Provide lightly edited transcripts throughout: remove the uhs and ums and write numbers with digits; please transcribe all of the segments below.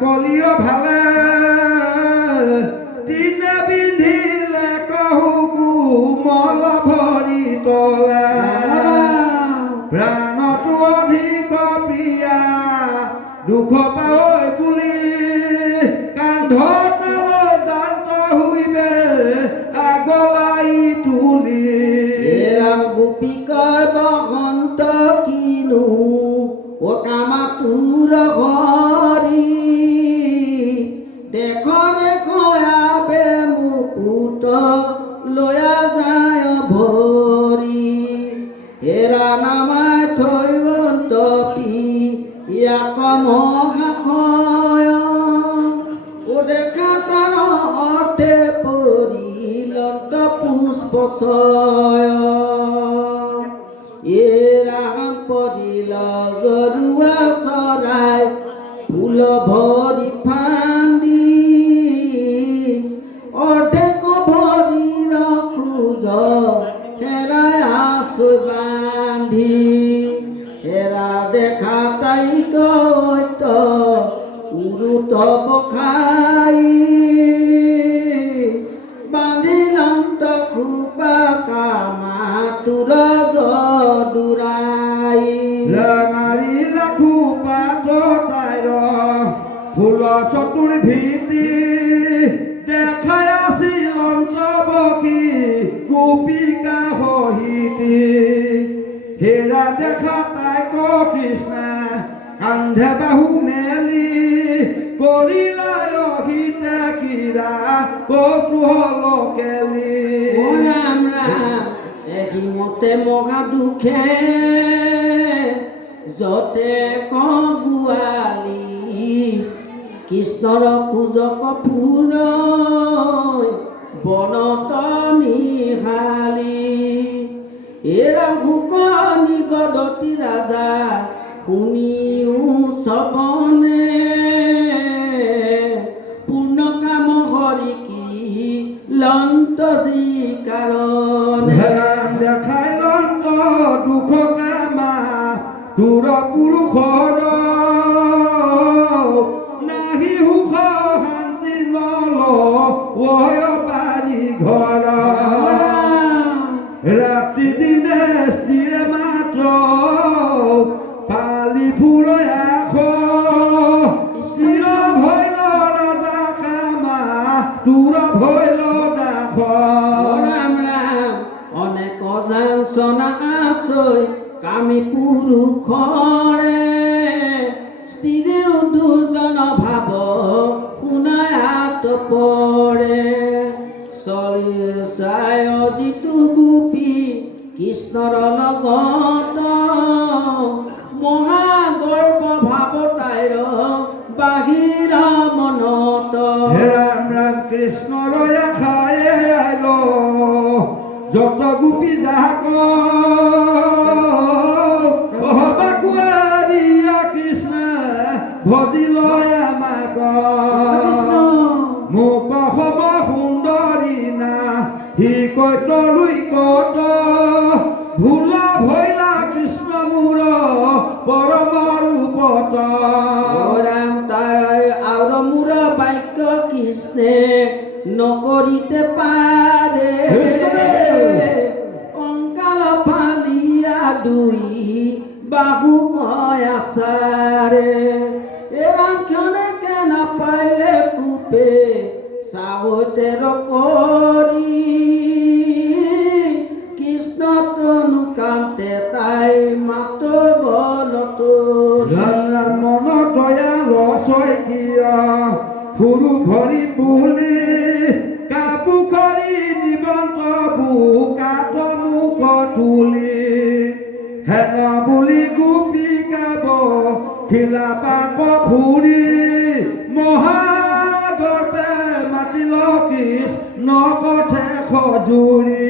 কলিও ভালে দিনে বিন্ধিলে কহু কোমল ভৰি তলে প্ৰাণটো অধিক প্ৰিয়া দুখ পাৱই বুলি কান্ধত দান্ত হুইবে আগলাই তুলি এৰাম গোপিকাৰ বসন্ত কিনো ও কামাতুৰ ঘৰি দেখ দেখ আবে মুকুট লয়া যায় ভৰি এৰা নামাই থৈ গন্তপি ইয়াক মহাশয় ও দেখা তাৰ অতে পৰিলন্ত পুষ্পচয় এৰা পৰিল গৰুৱা চৰাই ফুল ভৰি ফান্দি অৰ্ধেক ভৰিৰ খোজ হেৰাই আছো বান্ধি হেৰা দেখা তাই কৈত উৰুত বখাই বান্ধিলন্ত খোপা কামাতুৰ জদুৰাই মাৰি ৰাখো পাত তাইৰ ফুল চতুৰ ভীতি দেখাই আছিল অন্তবকী গোপিকা সহিতি হেৰা দেখা তাই কৃষ্ণা কান্ধে বাহু মেলি কৰিলাই অহিতে কিৰা কৌতূহল কেলি ৰাম ৰাম এগিমতে মহা দুখে যতে গোৱালি কৃষ্ণৰ খোজক ফুৰ বনত নিহালি এৰা ভোকনি গদতি ৰাজা শুনিও চবনে পূৰ্ণ কাম হৰি কি লন্ত যি কাৰণে দেখাই লন্ত দুখ কামা তোৰ পুৰুষৰ নাহি সুখ শান্তি নল পাৰি ঘৰ ৰাতি দিনে স্থিৰে মাত্ৰ পালি ফুৰৈ আখ চিৰ ভৈল ৰাজা কামা তোৰ ভৈল দাস ৰাম ৰাম অনেক যাঞ্চনা আছৈ কামি পুৰুষৰে স্থিৰৰ দুৰ্জন ভাৱ শুনাই আত পৰে চলি যায় যিটো গোপী কৃষ্ণৰ লগত মহাগৰ্ব ভাৱ তাইৰ বাহিৰ মনত ৰাম ৰাম কৃষ্ণৰ আশায়ে আইল যত গোপী যাক বাকুৱাৰিয়া কৃষ্ণ ভজিল আমাক মোক সম সুন্দৰী না সি কৈত লুই কত ভোলা ভৈলা কৃষ্ণ মোৰ পৰম ৰূপত ৰাম তাই আৰু মোৰ বাক্য কৃষ্ণে নকৰিতে পাৰে কংকাল ফালিয়া দুই বাহু কয় আচাৰে এৰাম ক্ষণেকে নাপাইলে কোপে চাৱতেৰ কৰি কৃষ্ণ তনু কান্তে তাই মাত গলত মন দয়াল শইকীয়া ফুৰু ভৰি পুলি কাপু কৰি নিবন্ত বুকাত মুখ তুলি হেন বুলি গোপী গাব খিলা পাক ফুৰি মহাদৰ্পে মাতিল কৃষ্ণ কথে সজুৰি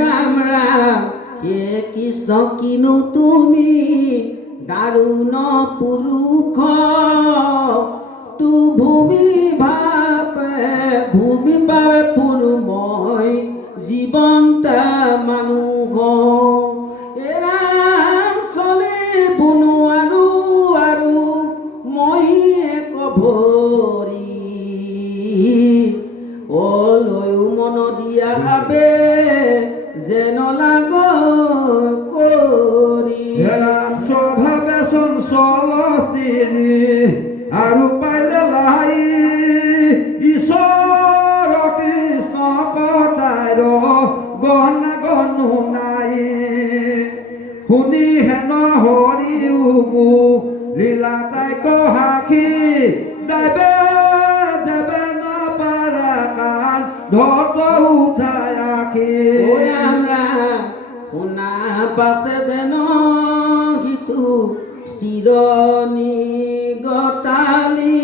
ৰাম ৰাম হে কৃষ্ণ কিনো তুমি দাৰুণ পুৰুষ তু ভূমি ভাবে পুৰু মই জীৱন্ত মানুহ এৰাম চলে বুনো আৰু মই এক হৰি উবু লীলা তাইক সাক্ষী যাবে যাবে নপাৰা কাণ ধত উঠাই আখি ও ৰাম ৰাম শুনা পাছে যেন গীতু স্থিৰণী গতালি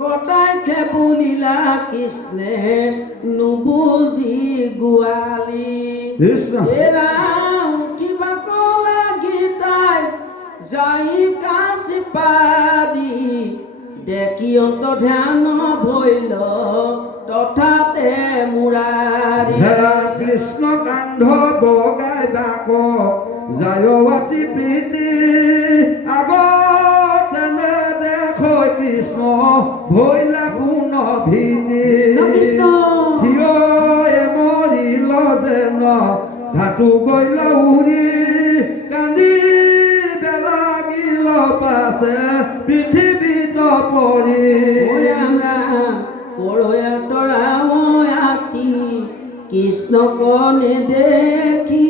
কটাইকে বুলিলা কৃষ্ণে নুবুজি গোৱালি কৃষ্ণ এৰা উঠিবা লাগি তাই যাই কাশী পাদি দেখি অন্ত ধ্যান ভৈল তথাতে মুৰাৰী হেৰা কৃষ্ণ কান্ধ বগাই বাক জয়ৱতী প্ৰীতি আগতেনে দেখ কৃষ্ণ ভৈলা কোন ভীতি কৃষ্ণ কৃষ্ণ থিয় মৰিল যেন ধাতু গৈল উৰি কান্দি বেলাগিল পাছে পৃথিৱীত পৰি ও ৰাম ৰাম কৰয়া তৰাও আতি কৃষ্ণক নেদেখি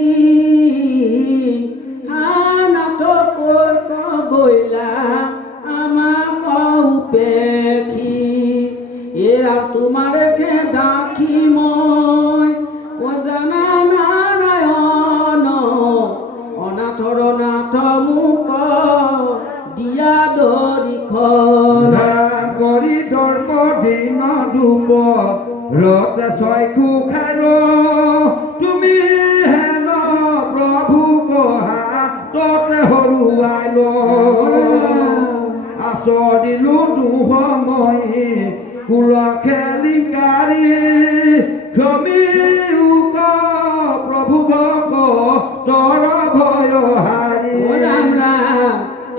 নাথ কৈ গৈলা আমাক উপেক্ষি এৰা তোমাৰে ডাকি মই অজানা নাৰায়ণ অনাথৰ নাথ মোক দিয়া দৰিখন ৰাম কৰি দৰ্প দিন ধূপ ৰতে চক্ষু খাই তুমি হেন প্ৰভু কহা ততে হৰুৱাই আচৰিলো দুসময় কুৰ খেলিকাৰী ক্ষমি উক প্ৰভু ভক তৰ ভয় হাৰি ও ৰাম ৰাম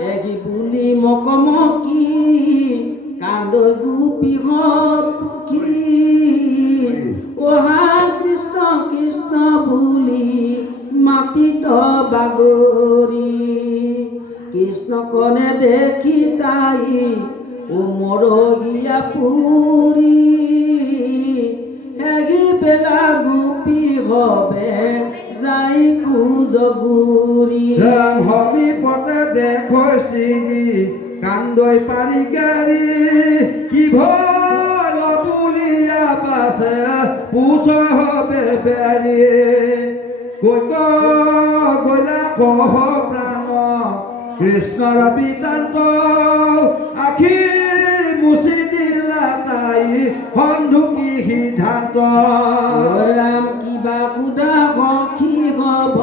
এগি বুলি মকমকি কান্দৈ গোপী সখী অহা কৃষ্ণ কৃষ্ণ বুলি মাতিত বাগৰি কৃষ্ণকনে দেখি তাই মৰগীয়া পুৰি এগি বেলা গোপী হবে যাই কুজগুৰি ৰাম সমীপতে দেখ শ্ৰী কান্দৈ পাৰি গাড়ী কি ভল বুলিয়া পাছে পুছ হবে বেৰি কৈ গৈলা কহ প্ৰাণ কৃষ্ণৰ বিতান্ত আখি মুচি দিলা তাই সন্ধুকি সিদ্ধান্ত ৰাম কিবা সুধা সখী হব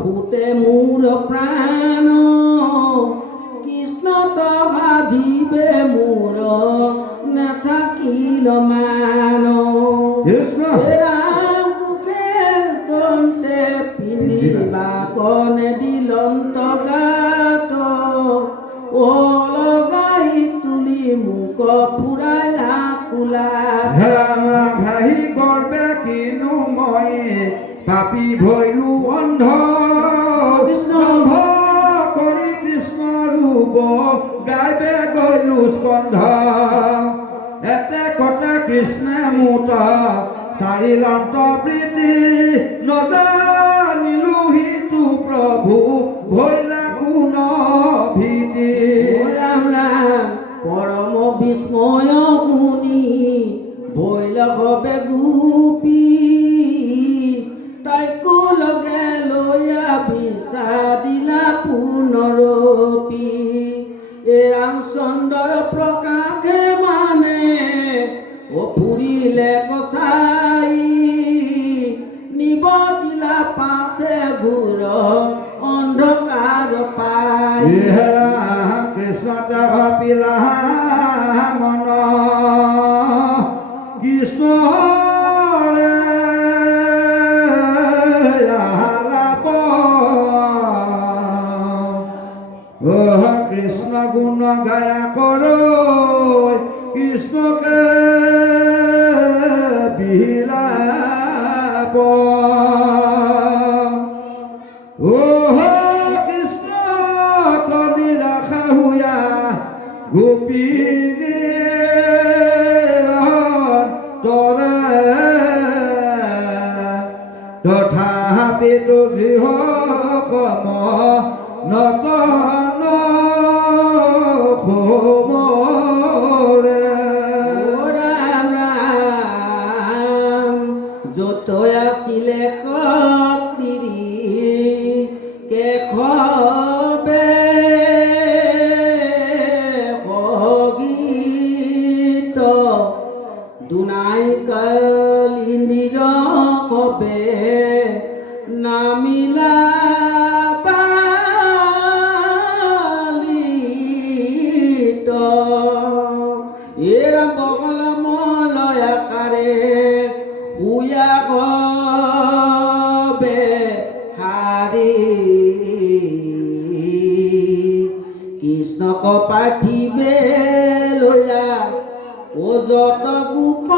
ফুটে মোৰ প্ৰাণ কৃষ্ণ তহাধিবে মোৰ নাথাকিল মান কৃষ্ণ ৰাম কুকে কন্তে পিন্ধিবা কনে দিলন্ত গাত ও লগাই তুলি মোক ফুৰাইলা কোলাত ৰাম ৰাম ভাহি গৰ্বে কিনো মই পাপী ভৈলো অন্ধ কৃষ্ণ কৰি কৃষ্ণ ৰূপ গাইবে গৈলো স্কন্ধ এতে কতে কৃষ্ণে মুত চাৰিলন্ত প্ৰীতি নজানিলো সিটো প্ৰভু ভৈলা কোন ভীতি ৰাম ৰাম পৰম বিস্ময় শুনি ভৈল হবে গোপী তাইকো লগে লৈয়া বিচাৰিলা পুনৰপি এ ৰামচন্দ্ৰৰ প্ৰকাশে মানে ফুৰিলে কচাই নিব দিলা পাছে ঘূৰ অন্ধকাৰ পাই কৃষ্ণ পিলা মন কৃষ্ণ কৃষ্ণ গুণ গায়া কর কৃষ্ণকে বিলাপ ও কৃষ্ণ তনি রাখা হুয়া গোপিনী তরে তথাপিতো গৃহ কম নতন খবরে ৰাম ৰাম য'ত আছিলে কপিৰি কেশৱে সগীত দুনাই কালিন্দিৰ কবে নামিলা বালিত এৰা বগল মলয়াকাৰে উয়া কবে হাৰি কৃষ্ণক পাঠিবে লয়া ও যত গোপ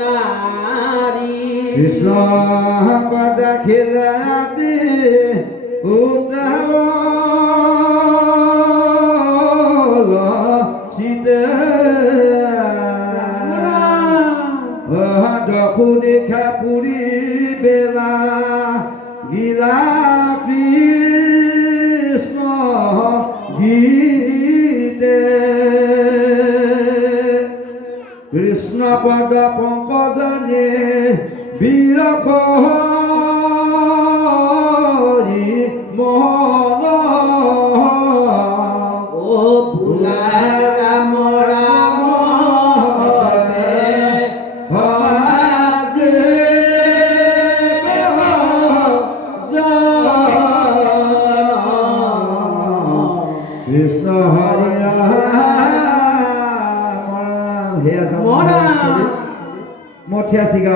নাৰী কৃষ্ণ পদা খিলাতে উত্তাবল সীতা দখু দেখা পুৰী বেলা গিলা কৃষ্ণ গীতে কৃষ্ণ পদ পঙ্কজনে বীৰক হৰি মোহন ও ভোলা ৰাম ৰাম হৰে সমাজে জন কৃষ্ণ হৰি মৰা মঠিয়া চিগা